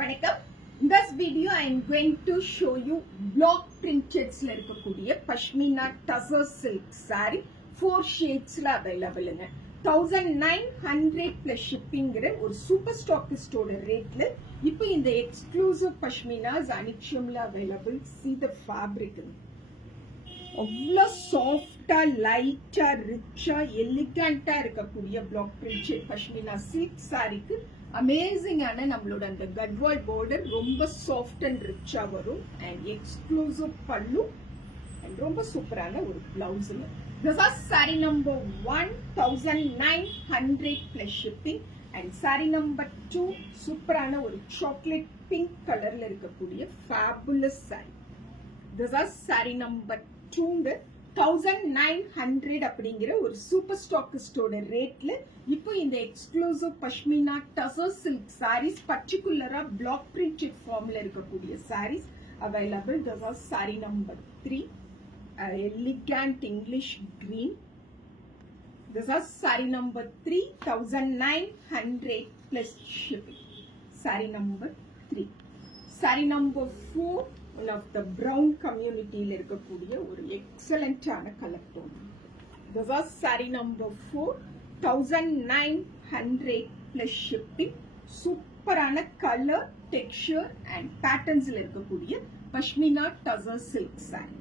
வணக்கம். In this video I am going to show you block printed ல இருக்கக்கூடிய pashmina tussar silk saree 4 shadesல available ங்க. 1900 plus shipping ஒரு super ஸ்டாக்கிஸ்டோட ரேட்ல இப்போ இந்த exclusive பஷ்மினாஸ் அனிக்ஷம்ல available. See the fabric. அவ்வளோ சாஃப்டா லைட்டா ரிச்சா எலிகண்டா இருக்கக்கூடிய பிளாக் பிரிண்டட் பஷ்மினா சில்க் சாரிக்கு அமேசிங்கான நம்மளோட அந்த கட்வால் பார்டர் ரொம்ப சாஃப்ட் அண்ட் ரிச்சா வரும் அண்ட் எக்ஸ்க்ளூசிவ் பல்லு அண்ட் ரொம்ப சூப்பரான ஒரு blouse. This is saree number 1900 plus shipping and saree number 2 சூப்பரான ஒரு சாக்லேட் பிங்க் கலர்ல இருக்கக்கூடிய fabulous saree. This is saree number 1900 அப்படிங்கிற ஒரு சூப்பர் ஸ்டாக்கிஸ்டோட ரேட்ல இப்போ இந்த exclusive pashmina tussar silk sarees பர்டிகுலரா பிளாக் பிரிண்டட் ஃபார்ம்ல இருக்கக்கூடிய sarees available. This is saree number 3, elegant English green. This is saree number 3, 1900 plus shipping. Saree number 3. Saree number 4, one of the brown community ல இருக்கக்கூடிய ஒரு எக்ஸலண்டான colour tone. This is saree number 4, 1900 plus shipping. சூப்பரான colour, texture and பேட்டர்ன்ஸ்ல இருக்கக்கூடிய pashmina tussar silk sorry.